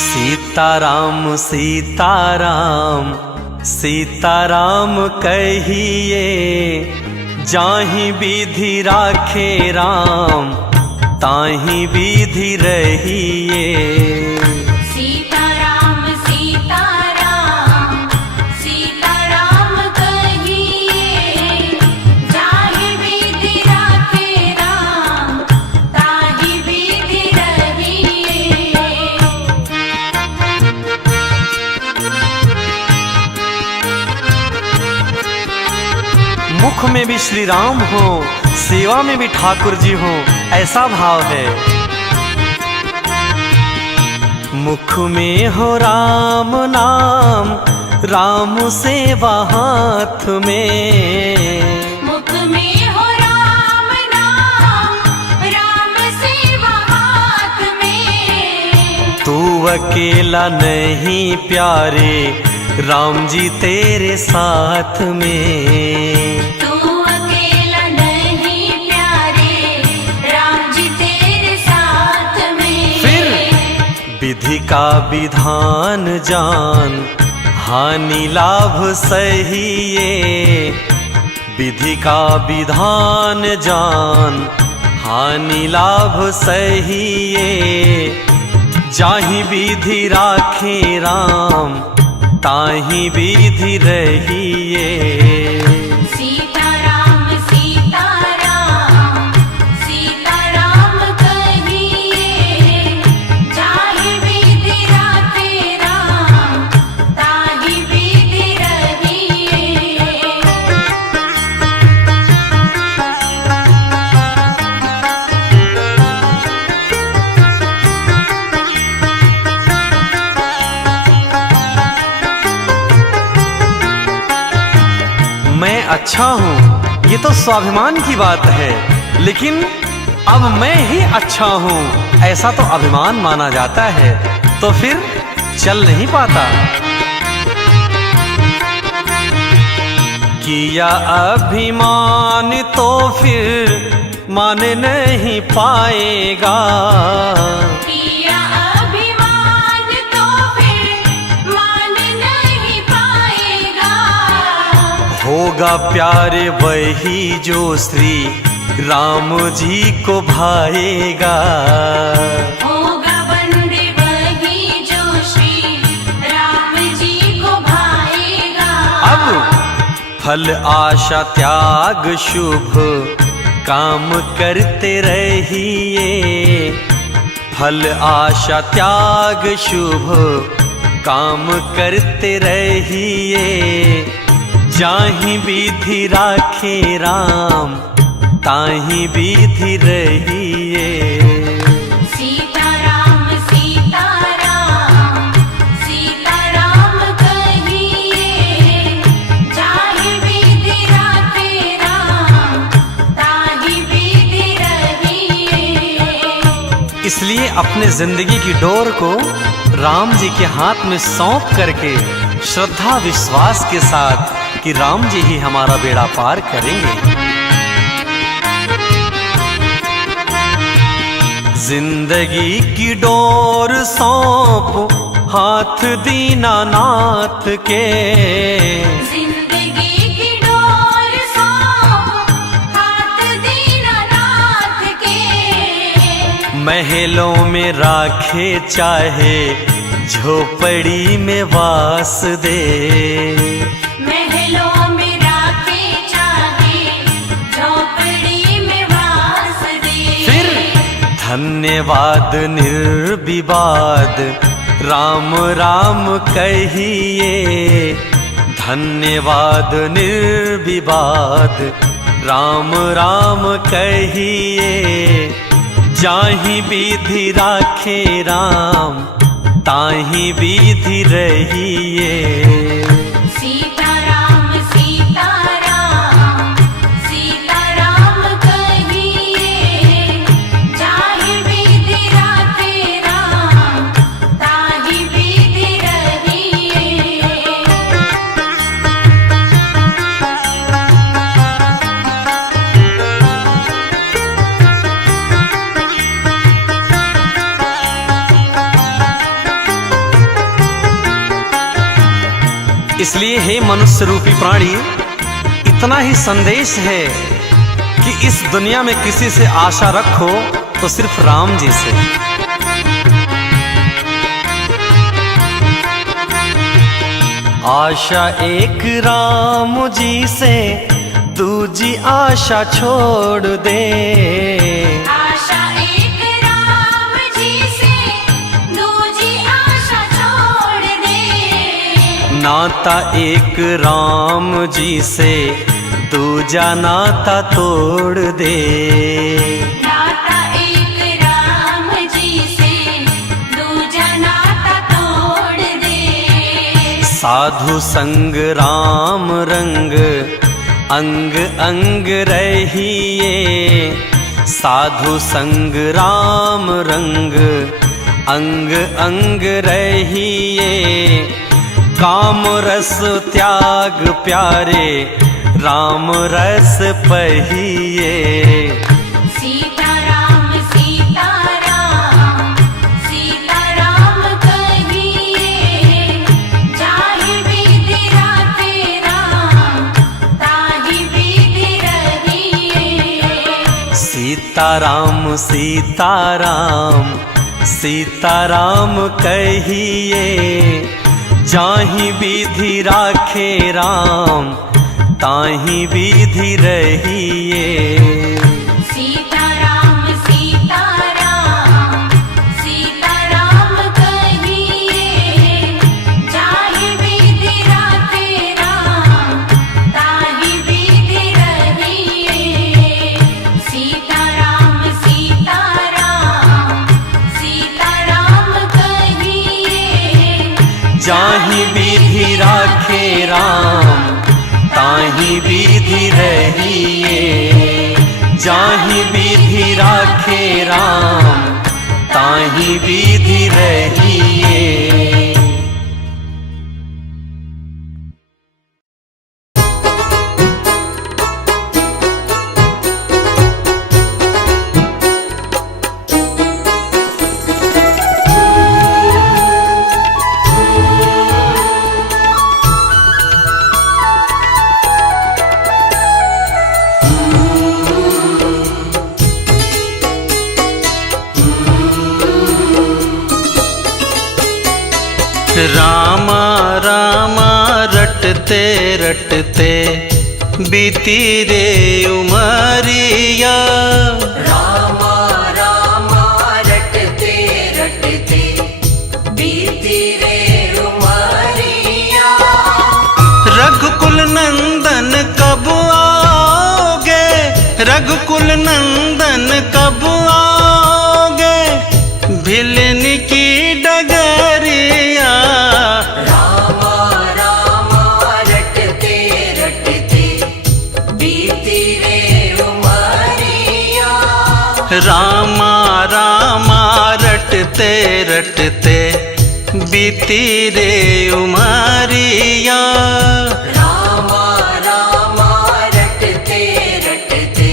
सीताराम सीताराम सीताराम कहिए, जाहि विधि राखे राम ताहि विधि रहिए। सीताराम सीताराम सीताराम कहिए, जाहि विधि राखे राम ताहि विधि रहिए। मुख में भी श्री राम हो, सेवा में भी ठाकुर जी हो, ऐसा भाव है। मुख में हो राम नाम, राम सेवा हाथ में। मुख में हो राम नाम, राम सेवा हाथ में। तू अकेला नहीं प्यारे, राम जी तेरे साथ में। तू अकेला नहीं प्यारे, राम जी तेरे साथ में। फिर विधि का विधान जान, हानि लाभ सहिए। विधि का विधान जान, हानि लाभ सहिए। जाहि विधि राखे राम ताहि विधि रहिए। सीताराम सीताराम सीताराम कहिए, जाहि विधि राखे राम ताहि विधि रहिए। मैं अच्छा हूँ ये तो स्वाभिमान की बात है, लेकिन अब मैं ही अच्छा हूँ ऐसा तो अभिमान माना जाता है, तो फिर चल नहीं पाता। किया अभिमान तो फिर मान नहीं पाएगा। किया अभिमान तो फिर मान नहीं पाएगा। होगा प्यारे वही जो श्री राम जी को भाएगा। होगा बंदे वही जो श्री राम जी को भाएगा। अब फल आशा त्याग शुभ काम करते रहिए। फल आशा त्याग शुभ काम करते रहिए। जाहि विधि राखे राम ताहि विधि रहिए। सीताराम सीताराम सीताराम कहिए, जाहि विधि राखे राम ताहि विधि रहिए। इसलिए अपने जिंदगी की डोर को राम जी के हाथ में सौंप करके श्रद्धा विश्वास के साथ कि राम जी ही हमारा बेड़ा पार करेंगे। जिंदगी की डोर सौंप हाथ दीनानाथ के। जिंदगी की डोर सौंप हाथ दीनानाथ के। महलों में राखे चाहे झोपड़ी में वास दे। महलों में राखे चाहे झोपड़ी में वास दे। फिर धन्यवाद निर्विवाद राम राम कहिए। धन्यवाद निर्विवाद राम राम कहिए। जाहि विधि राखे राम ताहि विधि रहिए। सीताराम सीताराम सीताराम कहिए, जाहि विधि राखे राम ताहि विधि रहिए। इसलिए हे मनुष्य रूपी प्राणी, इतना ही संदेश है कि इस दुनिया में किसी से आशा रखो तो सिर्फ राम जी से। आशा एक राम जी से, दूजी आशा छोड़ दे। आशा एक राम जी से, दूजी आशा छोड़ दे। नाता एक राम जी से, दूजा नाता तोड़ दे। नाता एक राम जी से, दूजा नाता तोड़ दे। साधु संग राम रंग, अंग अंग रहिए। साधु संग राम रंग, अंग अंग रहिए। काम रस त्याग प्यारे, राम रस पहिए। सीताराम सीताराम, सीताराम कहिए। जाहि विधि राते राम, ताहि विधि रहिए। सीताराम सीताराम, सीताराम कहिए। जाहि विधि राखे राम, ताहि विधि रहिए। सीताराम सीताराम, सीताराम कहिए। जाहि विधि राते राम, ताहि विधि रहिए। सीताराम सीताराम, सीताराम कहिए। जाहि विधि राखे राम, ताहि विधि रहिए। जाहि विधि राखे राम, ताहि विधि रहिए। रामा रामा रटते रटते, बीती रे उमरिया। रामा रामा रटते रटते, बीती रे उमरिया। रघुकुल नंदन कब आओगे, रघुकुल नंदन कब आओगे। भिलन की डगरिया। रामा रामा रटते रटते, बीती रे उमरिया। रामा रामा रटते रटते, बीती रे उमरिया। रामा रामा रटते रटते।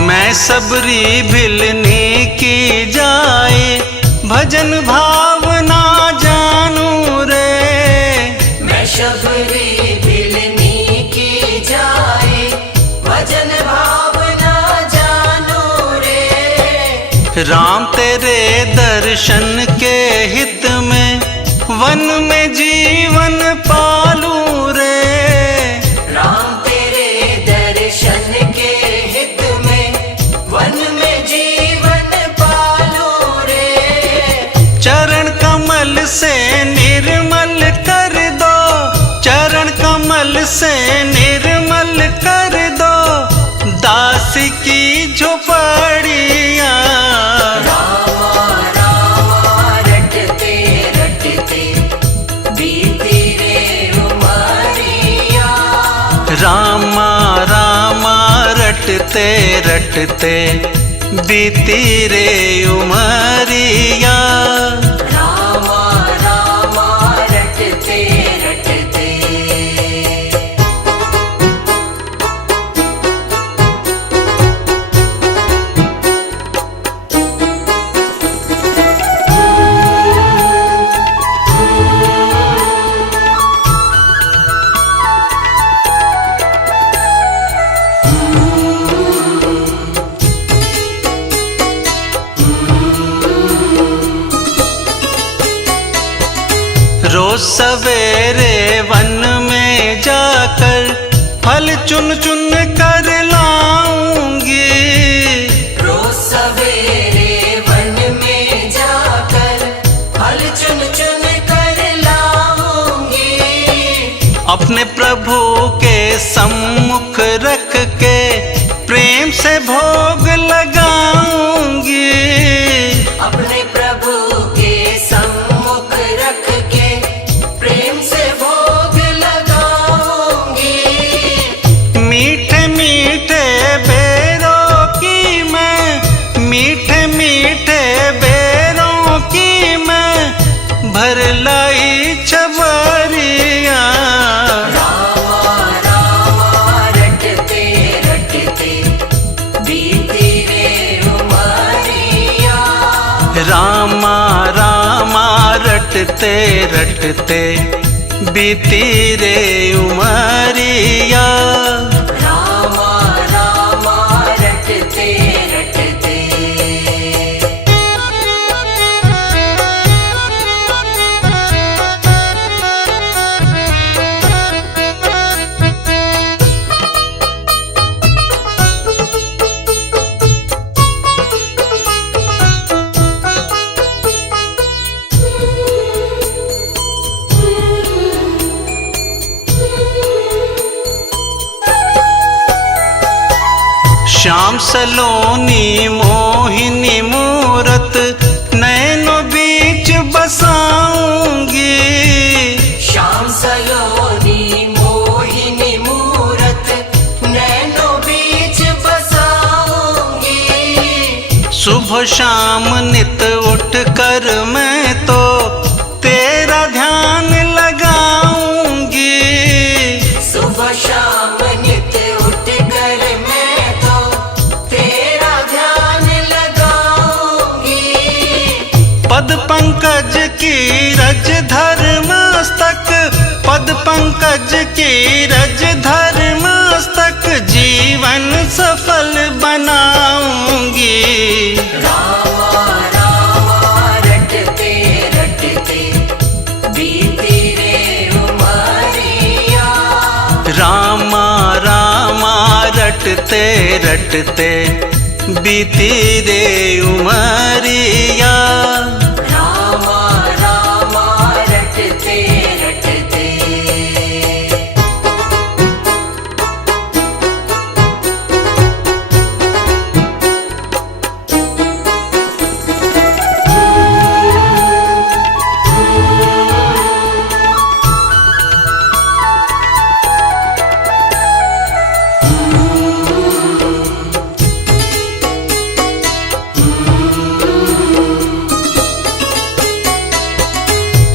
मैं सबरी भिलने की जाए, भजन भावना जानू रे। मैं शबरी भिलनी की जाए, भजन भावना जानू रे। राम तेरे दर्शन के हित में, वन में जीवन पालू रे। राम तेरे दर्शन के हित में, वन में जीवन पालू रे। चरण कमल से निर्मल कर दो, चरण कमल से निर्मल कर दो। दास की झोपड़ियाँ। रटते रटते बीती रे उमरिया। रामा रामा रटते रटते। रोज सवेरे वन में जाकर फल चुन चुन कर लाऊंगी। रोज सवेरे वन में जाकर फल चुन चुन कर लाऊंगी। अपने प्रभु के सम्मुख रख के प्रेम से भोग लगाऊंगी। अपने प्रभु के सम्मुख रख के प्रेम से भोग लगाऊंगी। मीठे मीठे बेरों की मैं, मीठे मीठे बेरों की मैं भर लाई छबरिया। रामा रामा रटते रटते बीती रे उमरिया। रामा रामा रटते रटते बीती रे उमरिया। रामा रामा रटते रटते। श्याम सलोनी मोहिनी मूरत नैनों बीच बसाऊंगी। श्याम सलोनी मोहिनी मूरत नैनों बीच बसाऊंगी। सुबह शाम नित उठ कर मैं तो तेरा ध्यान लगाऊंगी। सुबह शाम नित उठ कर मैं तो तेरा ध्यान लगाऊंगी। पद पंकज की रज धर मस्तक, पद पंकज की रज धर मस्तक जीवन सफल बनाऊंगी। रामा रामा रटते रटते बीती रे उमरिया। रामा रामा रटते रटते बीती रे उमरिया। रामा रामा रटते रटते।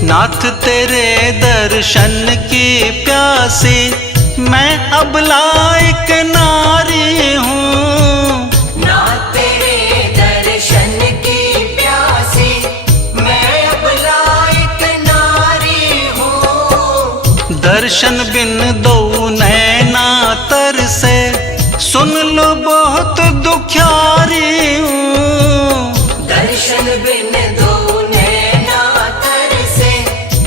नाथ तेरे दर्शन की प्यासी मैं अबला एक नारी हूँ। ना तेरे दर्शन की प्यासी मैं अबला एक नारी हूँ। दर्शन बिन दो नैना तर से सुन लो बहुत दुखियारी हूँ। दर्शन बिन दो नैना तर से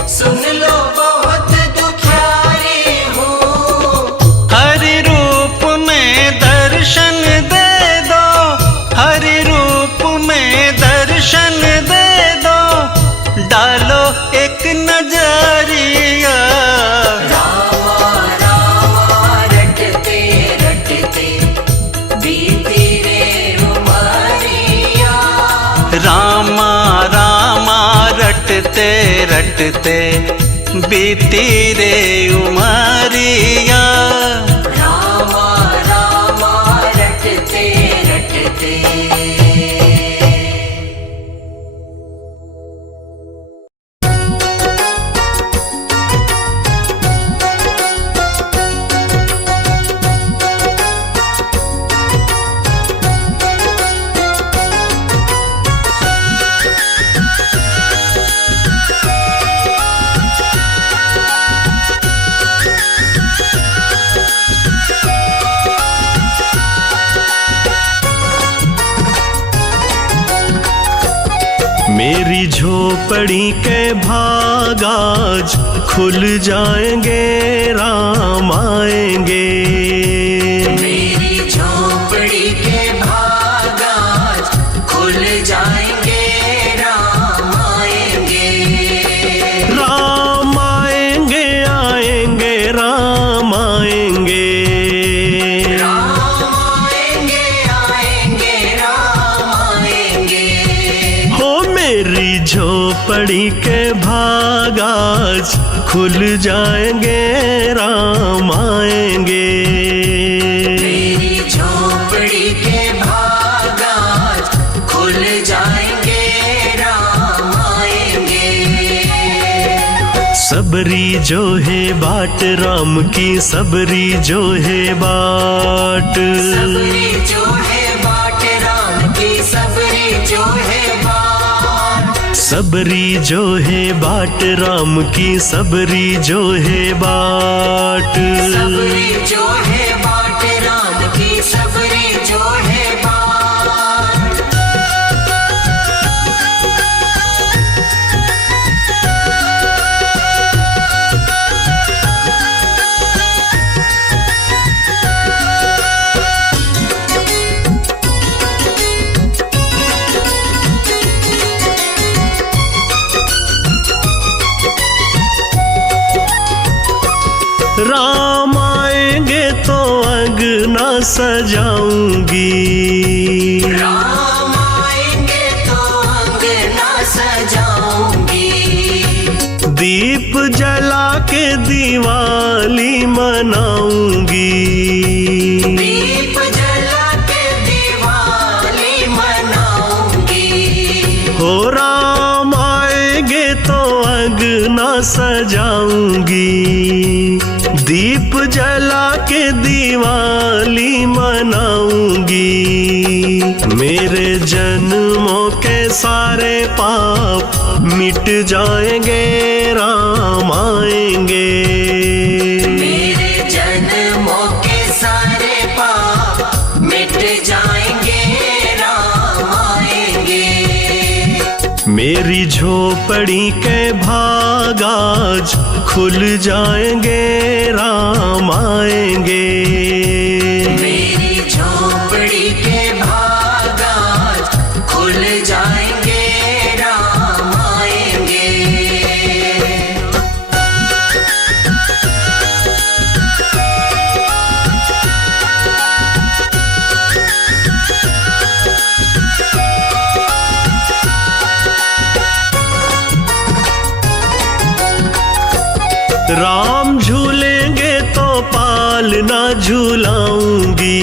सुन लो बहुत दुखियारी हूँ। हरि रूप में दर्शन दे दो, हरि रूप में दर्शन दे दो, डालो एक नजरिया। रामा रामा रटते रटते बीती रे उमरिया। रामा रामा रटते रटते बीती रे उमरिया। रामा रामा रटते मेरी झोपड़ी के भाग आज खुल जाएंगे, राम आएंगे। मेरी झोपड़ी के भाग आज खुल जाएंगे, राम आएंगे। राम आएंगे, आएंगे, राम आएंगे। राम आएंगे, आएंगे, राम आएंगे। हो मेरी झोपड़ी के भाग आज खुल जाएंगे, राम आएंगे। मेरी झोपड़ी के भाग आज खुल जाएंगे, राम आएंगे। सबरी जो है बाट राम की, सबरी जो है बाट। सबरी जो है बाट राम की, सबरी जो है बाट। सबरी जो है बाट राम की, सबरी जो है बाट। सबरी जो है बाट राम की, सबरी जो है बाट। राम आएंगे तो अंगना सजाऊंगी। राम आएंगे तो अंगना सजाऊंगी। दीप जला के दिवाली मनाऊंगी। दीप जला के दिवाली मनाऊंगी। हो राम आएंगे तो अंगना सजाऊंगी। दीप जला के दिवाली मनाऊंगी। मेरे जन्मों के सारे पाप मिट जाएंगे, राम आएंगे। मेरे जन्मों के सारे पाप मिट जाएंगे, राम आएंगे। मेरी झोपड़ी के भाग आज खुल जाएंगे, राम आएंगे। मेरी झोपड़ी के भाग आज खुल जाएंगे, राम आएंगे। राम झूलेंगे तो पालना झूलाऊंगी।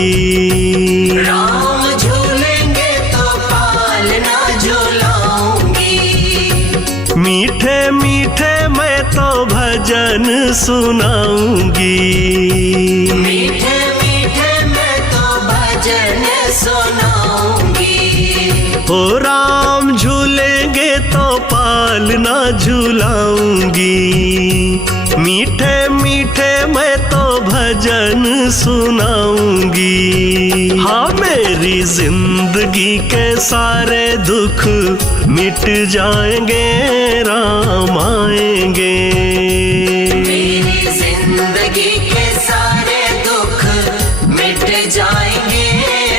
राम झूलेंगे तो पालना झूलाऊंगी। मीठे मीठे मैं तो भजन सुनाऊंगी। मीठे मीठे मैं तो भजन सुनाऊंगी। हो राम झूलेंगे तो पालना झूलाऊंगी। मीठे मीठे मैं तो भजन सुनाऊंगी। हाँ मेरी जिंदगी के सारे दुख मिट जाएंगे, राम आएंगे। मेरी जिंदगी के सारे दुख मिट जाएंगे,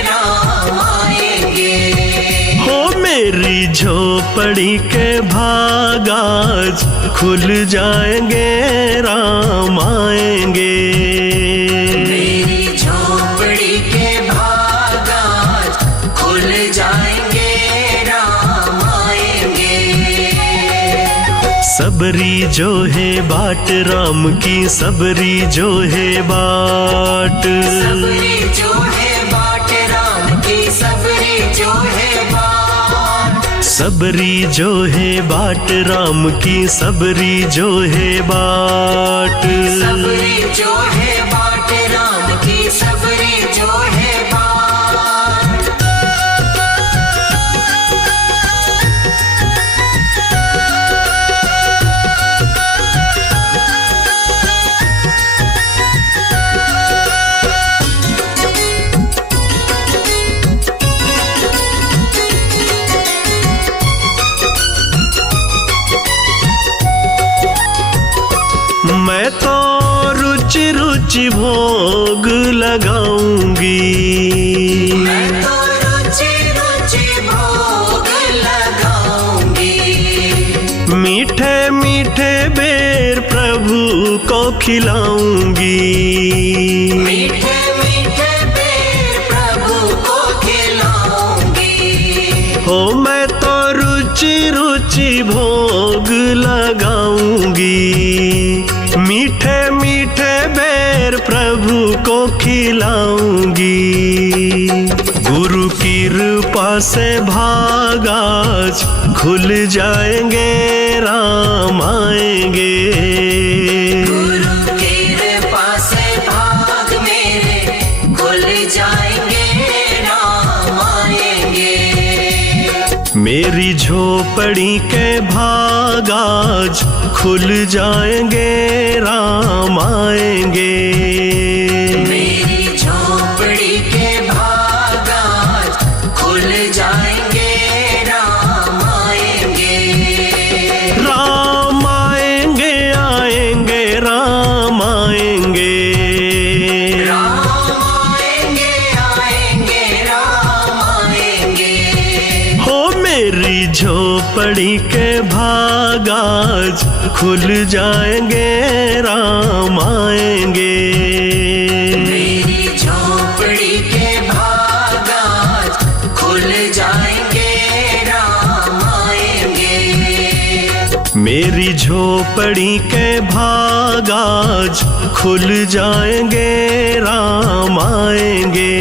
राम आएंगे। हो मेरी झोपड़ी के भाग आज खुल जाएंगे, राम आएंगे। मेरी झोपड़ी के भाग आज खुल जाएंगे, राम आएंगे। सबरी जो है बाट राम की, सबरी जो है बाट। सबरी जो है बाट राम की, सबरी जो है बाट। सबरी जो है बाट राम की, सबरी जो है बाट। सबरी जो है बाट राम की, सबरी जो है बाट। मैं तो रुचि रुचि भोग लगाऊंगी। मैं तो रुचि रुचि भोग लगाऊंगी। मीठे मीठे बेर प्रभु को खिलाऊंगी। मीठे मीठे बेर प्रभु को खिलाऊंगी। हो मैं तो रुचि रुचि भोग लगाऊंगी। मीठे मीठे बेर प्रभु को खिलाऊंगी। गुरु की कृपा से भाग आज खुल जाएंगे, राम आएंगे। गुरु की कृपा से भाग मेरे खुल जाएंगे, राम आएंगे। मेरी झोपड़ी के भाग आज खुल जाएंगे, राम आएंगे। मेरी झोपड़ी के भाग आज खुल जाएंगे, राम आएंगे। राम आएंगे, आएंगे, राम आएंगे। राम आएंगे, आएंगे, राम आएंगे। हो मेरी झोपड़ी के भाग आज खुल जाएंगे, राम आएंगे। मेरी झोपड़ी के भाग आज खुल जाएंगे, राम आएंगे। मेरी झोपड़ी के भाग आज खुल जाएंगे, राम आएंगे।